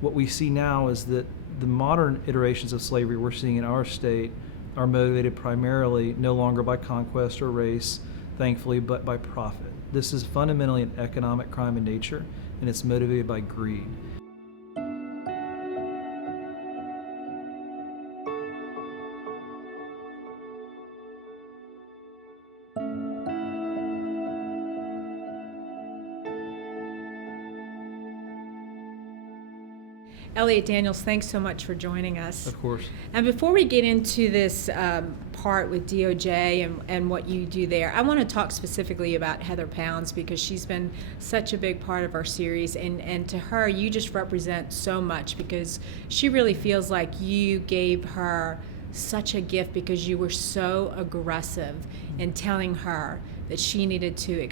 What we see now is that the modern iterations of slavery we're seeing in our state are motivated primarily no longer by conquest or race, thankfully, but by profit. This is fundamentally an economic crime in nature, and it's motivated by greed. Elliott Daniels, thanks so much for joining us. Of course. And before we get into this part with DOJ and what you do there, I want to talk specifically about Heather Pounds, because she's been such a big part of our series. And to her, you just represent so much, because she really feels like you gave her such a gift because you were so aggressive in telling her that she needed to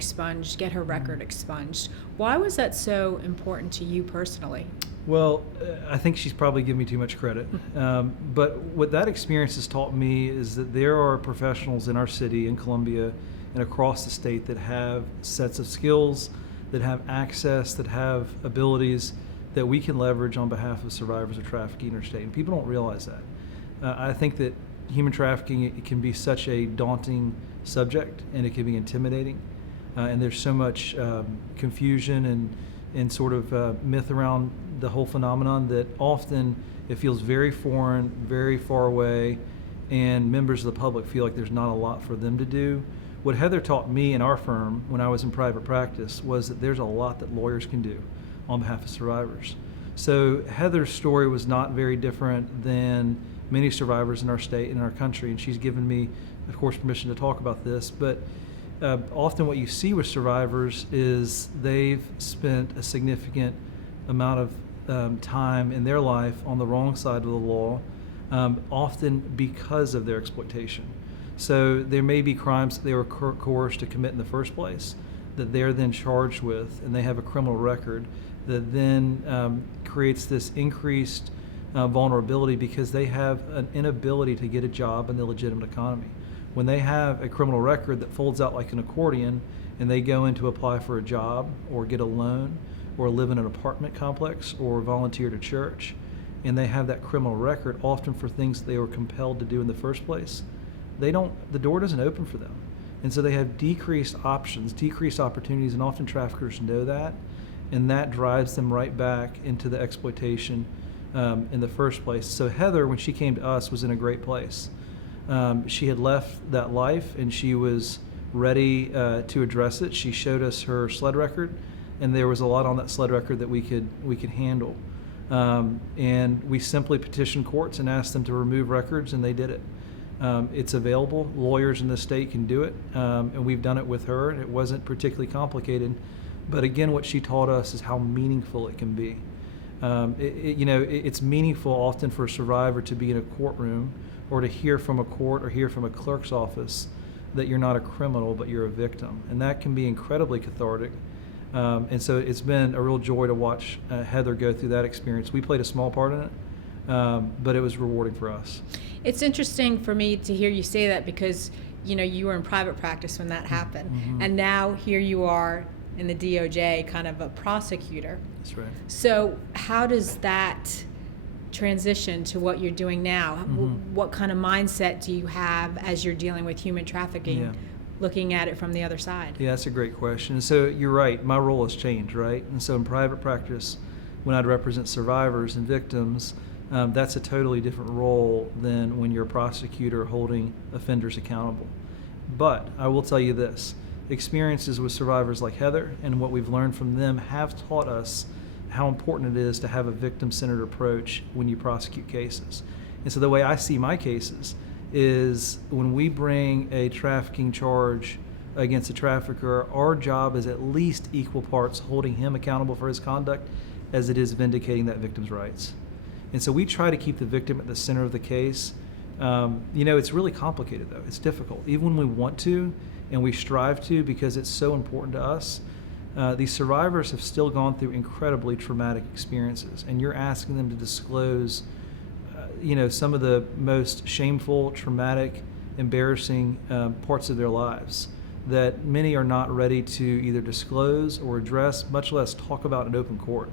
get her record expunged. Why was that so important to you personally? Well, I think she's probably giving me too much credit. But what that experience has taught me is that there are professionals in our city, in Columbia, and across the state that have sets of skills, that have access, that have abilities that we can leverage on behalf of survivors of trafficking in our state. And people don't realize that. I think that human trafficking, it can be such a daunting subject, and it can be intimidating. And there's so much confusion and sort of myth around the whole phenomenon that often it feels very foreign, very far away, and members of the public feel like there's not a lot for them to do. What Heather taught me in our firm when I was in private practice was that there's a lot that lawyers can do on behalf of survivors. So Heather's story was not very different than many survivors in our state and in our country, and she's given me, of course, permission to talk about this. But often what you see with survivors is they've spent a significant amount of time in their life on the wrong side of the law, often because of their exploitation. So there may be crimes that they were coerced to commit in the first place that they're then charged with, and they have a criminal record that then creates this increased vulnerability because they have an inability to get a job in the legitimate economy. When they have a criminal record that folds out like an accordion and they go in to apply for a job or get a loan or live in an apartment complex or volunteer to church, and they have that criminal record often for things that they were compelled to do in the first place, the door doesn't open for them. And so they have decreased options, decreased opportunities, and often traffickers know that, and that drives them right back into the exploitation in the first place. So Heather, when she came to us, was in a great place. She had left that life and she was ready to address it. She showed us her SLED record, and there was a lot on that SLED record that we could handle. And we simply petitioned courts and asked them to remove records, and they did it. It's available. Lawyers in the state can do it, and we've done it with her, and it wasn't particularly complicated. But again, what she taught us is how meaningful it can be. It's meaningful often for a survivor to be in a courtroom or to hear from a court or hear from a clerk's office that you're not a criminal, but you're a victim. And that can be incredibly cathartic. And so it's been a real joy to watch Heather go through that experience. We played a small part in it, but it was rewarding for us. It's interesting for me to hear you say that because, you were in private practice when that happened. Mm-hmm. And now here you are in the DOJ, kind of a prosecutor. That's right. So how does that transition to what you're doing now? Mm-hmm. What kind of mindset do you have as you're dealing with human trafficking, looking at it from the other side? Yeah, that's a great question. So you're right, my role has changed, right? And so in private practice, when I'd represent survivors and victims, that's a totally different role than when you're a prosecutor holding offenders accountable. But I will tell you this, experiences with survivors like Heather and what we've learned from them have taught us how important it is to have a victim-centered approach when you prosecute cases. And so the way I see my cases is when we bring a trafficking charge against a trafficker, our job is at least equal parts holding him accountable for his conduct as it is vindicating that victim's rights. And so we try to keep the victim at the center of the case. It's really complicated though, it's difficult. Even when we want to, and we strive to because it's so important to us, these survivors have still gone through incredibly traumatic experiences, and you're asking them to disclose some of the most shameful, traumatic, embarrassing parts of their lives that many are not ready to either disclose or address, much less talk about in open court.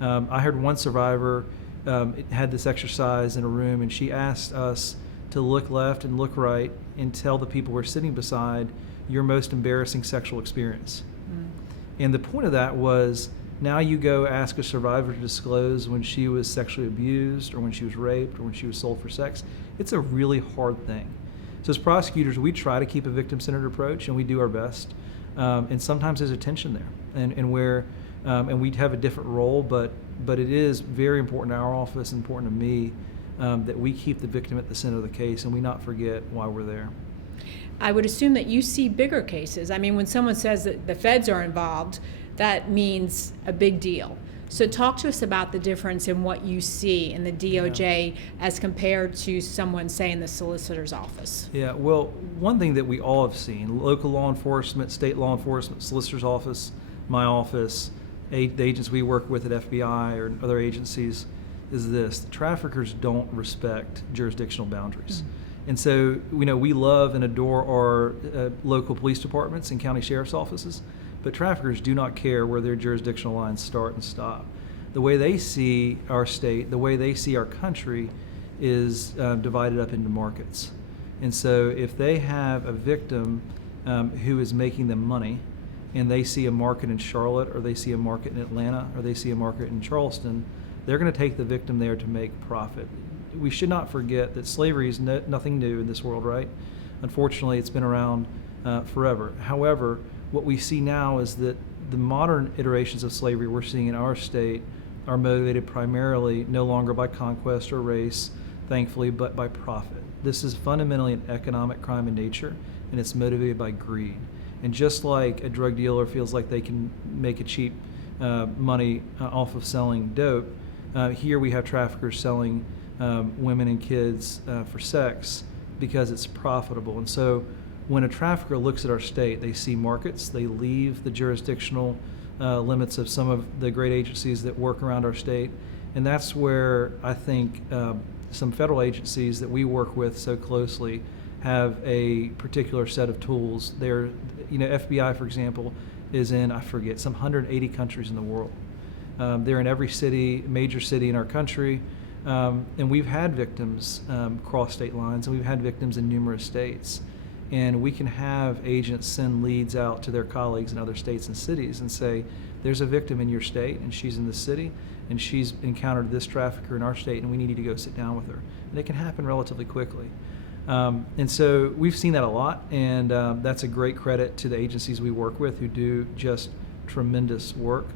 I heard one survivor had this exercise in a room, and she asked us to look left and look right and tell the people we're sitting beside your most embarrassing sexual experience. And the point of that was, now you go ask a survivor to disclose when she was sexually abused or when she was raped or when she was sold for sex. It's a really hard thing. So as prosecutors, we try to keep a victim-centered approach, and we do our best. And sometimes there's a tension there, and we have a different role, but it is very important to our office, important to me, that we keep the victim at the center of the case and we not forget why we're there. I would assume that you see bigger cases. I mean, when someone says that the feds are involved, that means a big deal. So talk to us about the difference in what you see in the DOJ as compared to someone, say, in the solicitor's office. Yeah, well, one thing that we all have seen, local law enforcement, state law enforcement, solicitor's office, my office, the agents we work with at FBI or other agencies, is this: the traffickers don't respect jurisdictional boundaries. And so, we love and adore our local police departments and county sheriff's offices, but traffickers do not care where their jurisdictional lines start and stop. The way they see our state, the way they see our country, is divided up into markets. And so if they have a victim who is making them money, and they see a market in Charlotte, or they see a market in Atlanta, or they see a market in Charleston, they're going to take the victim there to make profit. We should not forget that slavery is nothing new in this world, right? Unfortunately, it's been around forever. However, what we see now is that the modern iterations of slavery we're seeing in our state are motivated primarily no longer by conquest or race, thankfully, but by profit. This is fundamentally an economic crime in nature, and it's motivated by greed. And just like a drug dealer feels like they can make a cheap money off of selling dope, here we have traffickers selling women and kids for sex because it's profitable. And so when a trafficker looks at our state, they see markets, they leave the jurisdictional limits of some of the great agencies that work around our state, and that's where I think some federal agencies that we work with so closely have a particular set of tools. They're, FBI, for example, is in, I forget, some 180 countries in the world. They're in every major city in our country, and we've had victims cross state lines, and we've had victims in numerous states. And we can have agents send leads out to their colleagues in other states and cities and say, there's a victim in your state, and she's in this city, and she's encountered this trafficker in our state, and we need you to go sit down with her. And it can happen relatively quickly. And so we've seen that a lot, and that's a great credit to the agencies we work with who do just tremendous work.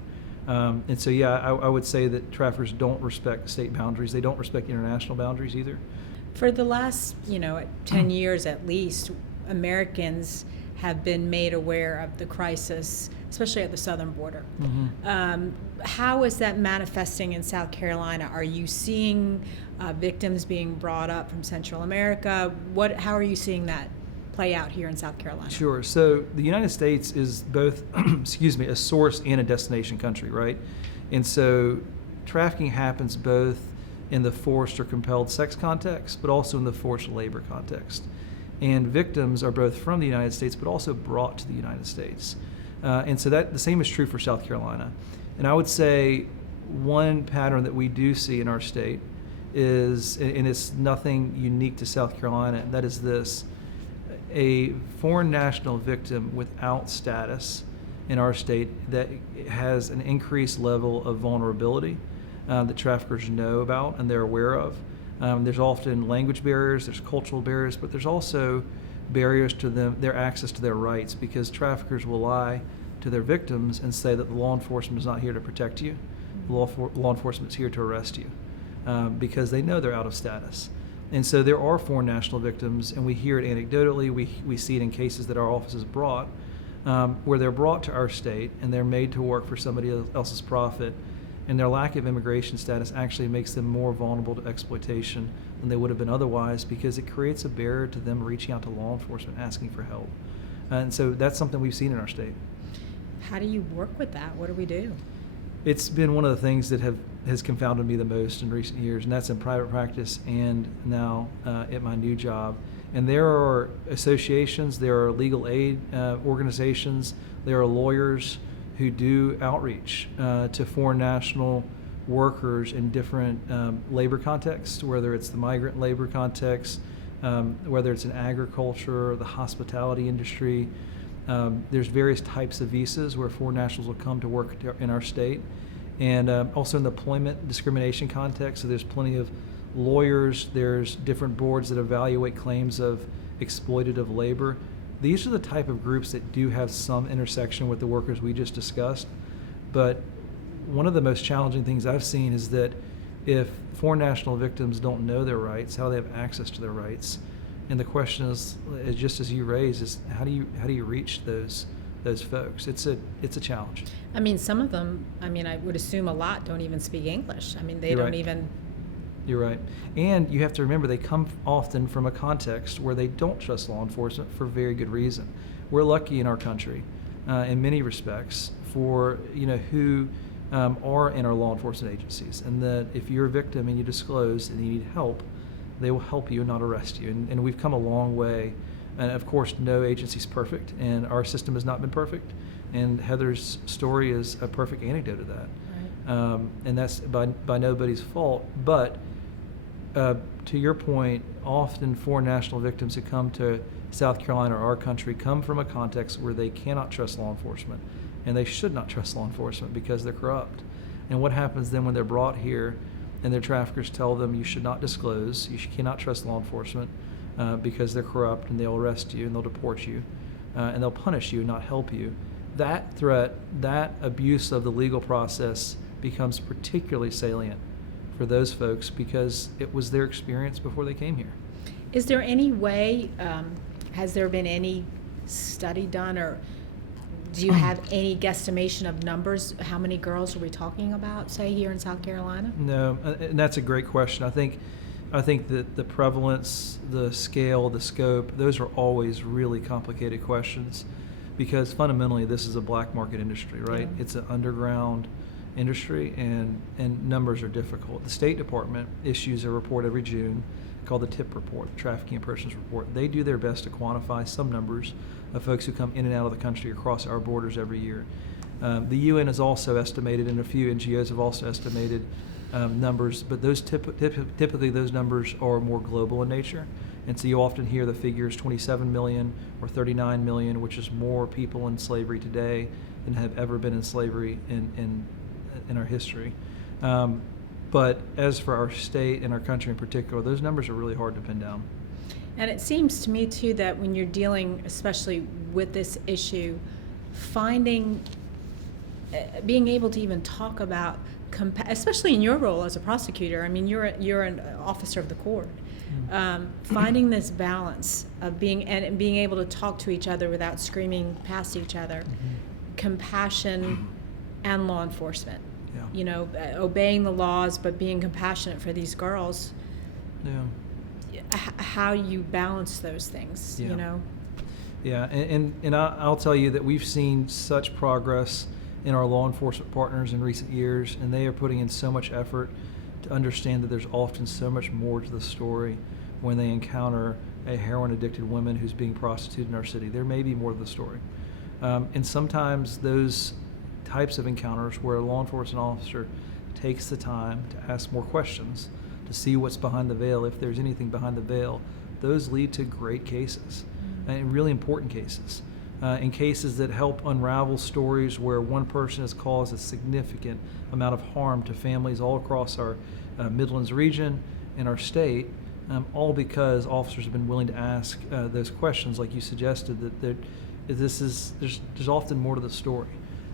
And so, I would say that traffickers don't respect state boundaries. They don't respect international boundaries either. For the last, 10 years at least, Americans have been made aware of the crisis, especially at the southern border. How is that manifesting in South Carolina? Are you seeing victims being brought up from Central America? How are you seeing that play out here in South Carolina? Sure. So the United States is both, a source and a destination country, right? And so trafficking happens both in the forced or compelled sex context, but also in the forced labor context. And victims are both from the United States, but also brought to the United States. And so the same is true for South Carolina. And I would say one pattern that we do see in our state is, and it's nothing unique to South Carolina, and that is this: a foreign national victim without status in our state that has an increased level of vulnerability that traffickers know about and they're aware of. There's often language barriers, there's cultural barriers, but there's also barriers to their access to their rights, because traffickers will lie to their victims and say that the law enforcement is not here to protect you. Law enforcement is here to arrest you because they know they're out of status. And so there are foreign national victims, and we hear it anecdotally. We see it in cases that our office has brought, where they're brought to our state and they're made to work for somebody else's profit, and their lack of immigration status actually makes them more vulnerable to exploitation than they would have been otherwise, because it creates a barrier to them reaching out to law enforcement asking for help. And so that's something we've seen in our state. How do you work with that? What do we do? It's been one of the things that has confounded me the most in recent years, and that's in private practice and now at my new job. And there are associations, there are legal aid organizations, there are lawyers who do outreach to foreign national workers in different labor contexts, whether it's the migrant labor context, whether it's in agriculture or the hospitality industry. There's various types of visas where foreign nationals will come to work in our state. And also in the employment discrimination context, so there's plenty of lawyers, there's different boards that evaluate claims of exploitative labor. These are the type of groups that do have some intersection with the workers we just discussed. But one of the most challenging things I've seen is that if foreign national victims don't know their rights, how do they have access to their rights? And the question is just as you raised, is how do you reach those folks? It's a challenge. I mean, some of them, I would assume a lot don't even speak English. They You're don't right. even. You're right. And you have to remember they come often from a context where they don't trust law enforcement for very good reason. We're lucky in our country, in many respects, for who are in our law enforcement agencies, and that if you're a victim and you disclose and you need help, they will help you and not arrest you. And we've come a long way. And of course, no agency is perfect, and our system has not been perfect. And Heather's story is a perfect anecdote of that. Right. And that's by nobody's fault. But to your point, often foreign national victims who come to South Carolina or our country come from a context where they cannot trust law enforcement, and they should not trust law enforcement because they're corrupt. And what happens then when they're brought here and their traffickers tell them you should not disclose, you cannot trust law enforcement because they're corrupt, and they'll arrest you and they'll deport you and they'll punish you and not help you. That threat, that abuse of the legal process becomes particularly salient for those folks because it was their experience before they came here. Is there any way, has there been any study done, or do you have any guesstimation of numbers? How many girls are we talking about, say, here in South Carolina? No, and that's a great question. I think that the prevalence, the scale, the scope, those are always really complicated questions because fundamentally this is a black market industry, right? Yeah. It's an underground industry, and numbers are difficult. The State Department issues a report every June called the TIP report, the Trafficking in Persons report. They do their best to quantify some numbers of folks who come in and out of the country across our borders every year. The UN has also estimated, and a few NGOs have also estimated numbers, but those typically those numbers are more global in nature. And so you often hear the figures 27 million or 39 million, which is more people in slavery today than have ever been in slavery in our history. But as for our state and our country in particular, those numbers are really hard to pin down. And it seems to me, too, that when you're dealing, especially with this issue, being able to even talk about, especially in your role as a prosecutor, you're an officer of the court, finding this balance of being able to talk to each other without screaming past each other, compassion and law enforcement. Yeah. Obeying the laws, but being compassionate for these girls. Yeah. How you balance those things, Yeah. Yeah, and I'll tell you that we've seen such progress in our law enforcement partners in recent years, and they are putting in so much effort to understand that there's often so much more to the story when they encounter a heroin-addicted woman who's being prostituted in our city. There may be more to the story. And sometimes those types of encounters where a law enforcement officer takes the time to ask more questions, to see what's behind the veil, if there's anything behind the veil, those lead to great cases, and really important cases. In cases that help unravel stories where one person has caused a significant amount of harm to families all across our Midlands region and our state, all because officers have been willing to ask those questions, like you suggested, that there's often more to the story.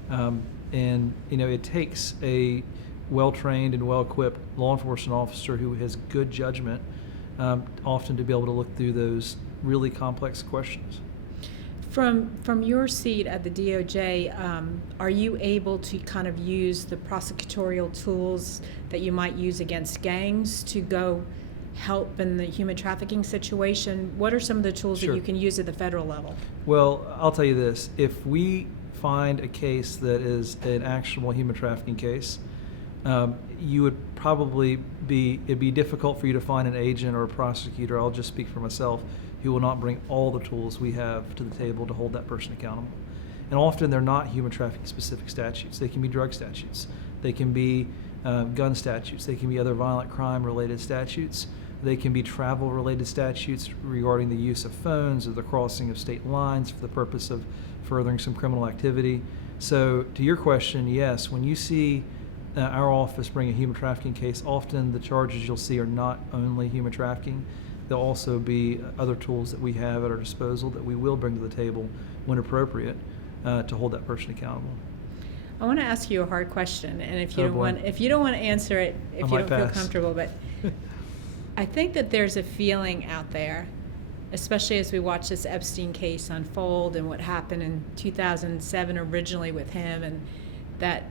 And it takes a well-trained and well-equipped law enforcement officer who has good judgment often to be able to look through those really complex questions. From your seat at the DOJ, are you able to kind of use the prosecutorial tools that you might use against gangs to go help in the human trafficking situation? What are some of the tools Sure. that you can use at the federal level? Well, I'll tell you this. If we find a case that is an actionable human trafficking case, you would probably it'd be difficult for you to find an agent or a prosecutor, I'll just speak for myself, who will not bring all the tools we have to the table to hold that person accountable. And often they're not human trafficking specific statutes. They can be drug statutes. They can be gun statutes. They can be other violent crime-related statutes. They can be travel-related statutes regarding the use of phones or the crossing of state lines for the purpose of furthering some criminal activity. So to your question, yes, when you see our office bring a human trafficking case, often the charges you'll see are not only human trafficking. There'll also be other tools that we have at our disposal that we will bring to the table when appropriate to hold that person accountable. I want to ask you a hard question, and if you Oh, don't boy. want, if you don't want to answer it, if I you might don't feel pass. comfortable, but I think that there's a feeling out there, especially as we watch this Epstein case unfold and what happened in 2007 originally with him, and that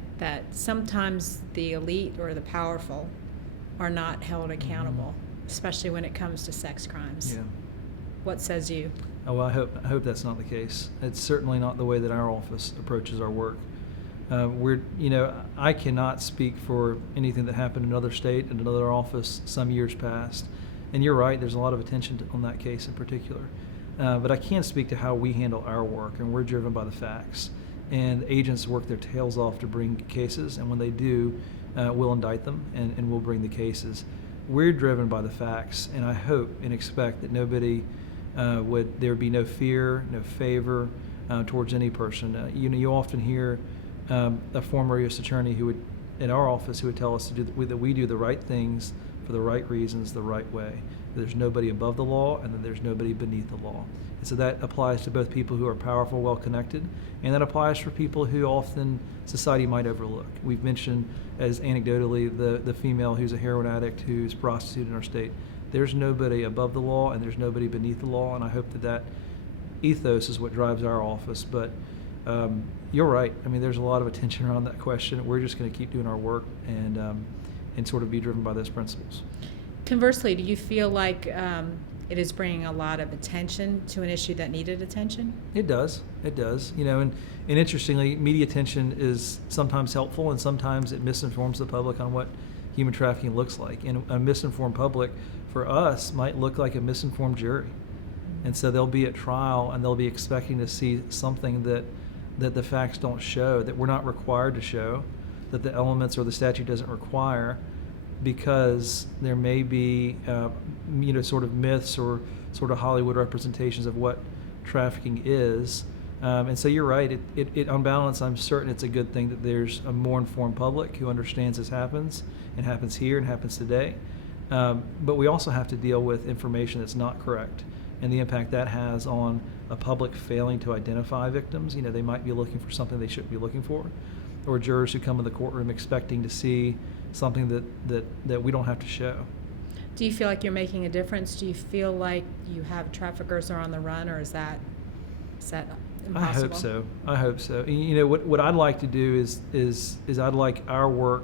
sometimes the elite or the powerful are not held accountable, especially when it comes to sex crimes. Yeah. What says you? Oh, well, I hope that's not the case. It's certainly not the way that our office approaches our work. I cannot speak for anything that happened in another state and another office some years past. And you're right, there's a lot of attention on that case in particular. But I can speak to how we handle our work, and we're driven by the facts. And agents work their tails off to bring cases, and when they do, we'll indict them and we'll bring the cases. We're driven by the facts, and I hope and expect that nobody there would be no fear, no favor towards any person. You often hear a former U.S. attorney in our office who would tell us that we do the right things for the right reasons, the right way. There's nobody above the law, and that there's nobody beneath the law. And so that applies to both people who are powerful, well-connected, and that applies for people who often society might overlook. We've mentioned, as anecdotally, the female who's a heroin addict who's prostituted in our state. There's nobody above the law, and there's nobody beneath the law, and I hope that ethos is what drives our office. But you're right. I mean, there's a lot of attention around that question. We're just going to keep doing our work and sort of be driven by those principles. Conversely, do you feel like it is bringing a lot of attention to an issue that needed attention? It does. It does. And interestingly, media attention is sometimes helpful, and sometimes it misinforms the public on what human trafficking looks like. And a misinformed public, for us, might look like a misinformed jury. And so they'll be at trial, and they'll be expecting to see something that the facts don't show, that we're not required to show, that the elements or the statute doesn't require, because there may be sort of myths or sort of Hollywood representations of what trafficking is. And so you're right. It on balance, I'm certain it's a good thing that there's a more informed public who understands this happens and happens here and happens today. But we also have to deal with information that's not correct and the impact that has on a public failing to identify victims. They might be looking for something they shouldn't be looking for, or jurors who come in the courtroom expecting to see something that we don't have to show. Do you feel like you're making a difference? Do you feel like you have traffickers are on the run, or is that impossible? I hope so. What I'd like to do is I'd like our work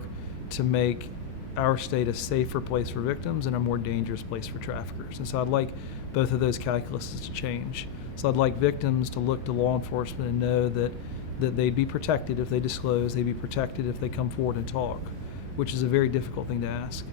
to make our state a safer place for victims and a more dangerous place for traffickers. And so I'd like both of those calculuses to change. So I'd like victims to look to law enforcement and know that they'd be protected if they disclose, they'd be protected if they come forward and talk, which is a very difficult thing to ask.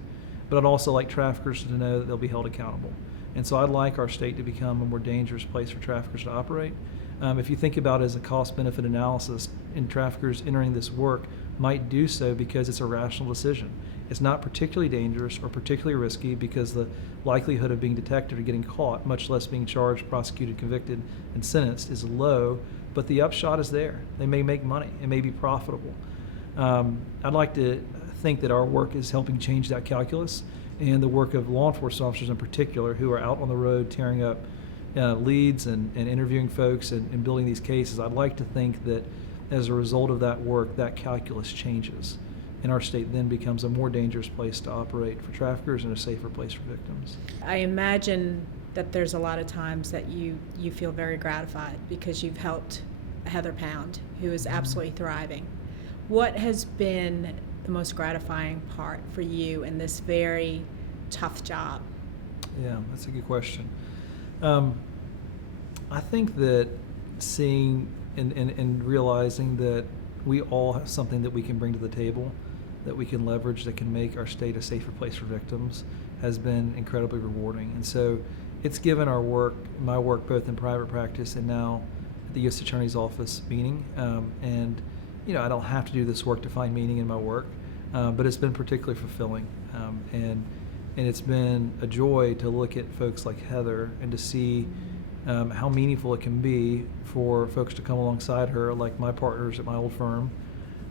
But I'd also like traffickers to know that they'll be held accountable. And so I'd like our state to become a more dangerous place for traffickers to operate. If you think about it as a cost-benefit analysis, and traffickers entering this work might do so because it's a rational decision. It's not particularly dangerous or particularly risky because the likelihood of being detected or getting caught, much less being charged, prosecuted, convicted, and sentenced, is low, but the upshot is there. They may make money. It may be profitable. I'd like to think that our work is helping change that calculus, and the work of law enforcement officers in particular who are out on the road tearing up leads and interviewing folks and building these cases. I'd like to think that as a result of that work, that calculus changes, and our state then becomes a more dangerous place to operate for traffickers and a safer place for victims. I imagine that there's a lot of times that you feel very gratified because you've helped Heather Pound, who is absolutely thriving. What has been the most gratifying part for you in this very tough job? Yeah, that's a good question. I think that seeing and realizing that we all have something that we can bring to the table, that we can leverage, that can make our state a safer place for victims, has been incredibly rewarding. And so it's given our work, my work both in private practice and now at the U.S. Attorney's Office, meaning. And I don't have to do this work to find meaning in my work. but it's been particularly fulfilling, and it's been a joy to look at folks like Heather and to see how meaningful it can be for folks to come alongside her, like my partners at my old firm,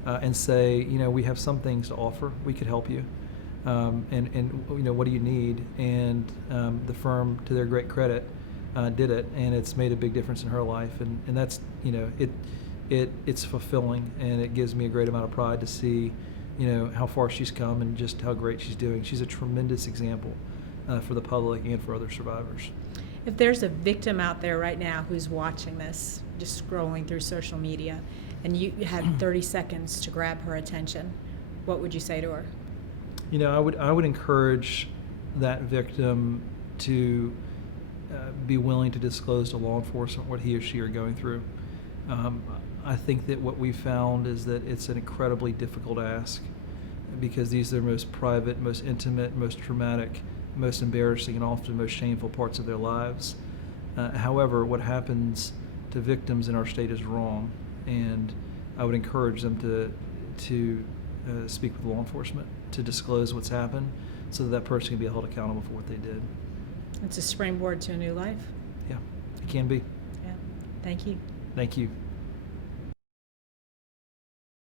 and say, we have some things to offer. We could help you, and what do you need? And the firm, to their great credit, did it, and it's made a big difference in her life, and that's it's fulfilling, and it gives me a great amount of pride to see how far she's come and just how great she's doing. She's a tremendous example for the public and for other survivors. If there's a victim out there right now who's watching this, just scrolling through social media, and you had 30 seconds to grab her attention, what would you say to her? I would encourage that victim to be willing to disclose to law enforcement what he or she are going through. I think that what we found is that it's an incredibly difficult ask, because these are the most private, most intimate, most traumatic, most embarrassing, and often most shameful parts of their lives. However, what happens to victims in our state is wrong, and I would encourage them to speak with law enforcement, to disclose what's happened, so that person can be held accountable for what they did. It's a springboard to a new life. Yeah, it can be. Yeah. Thank you. Thank you.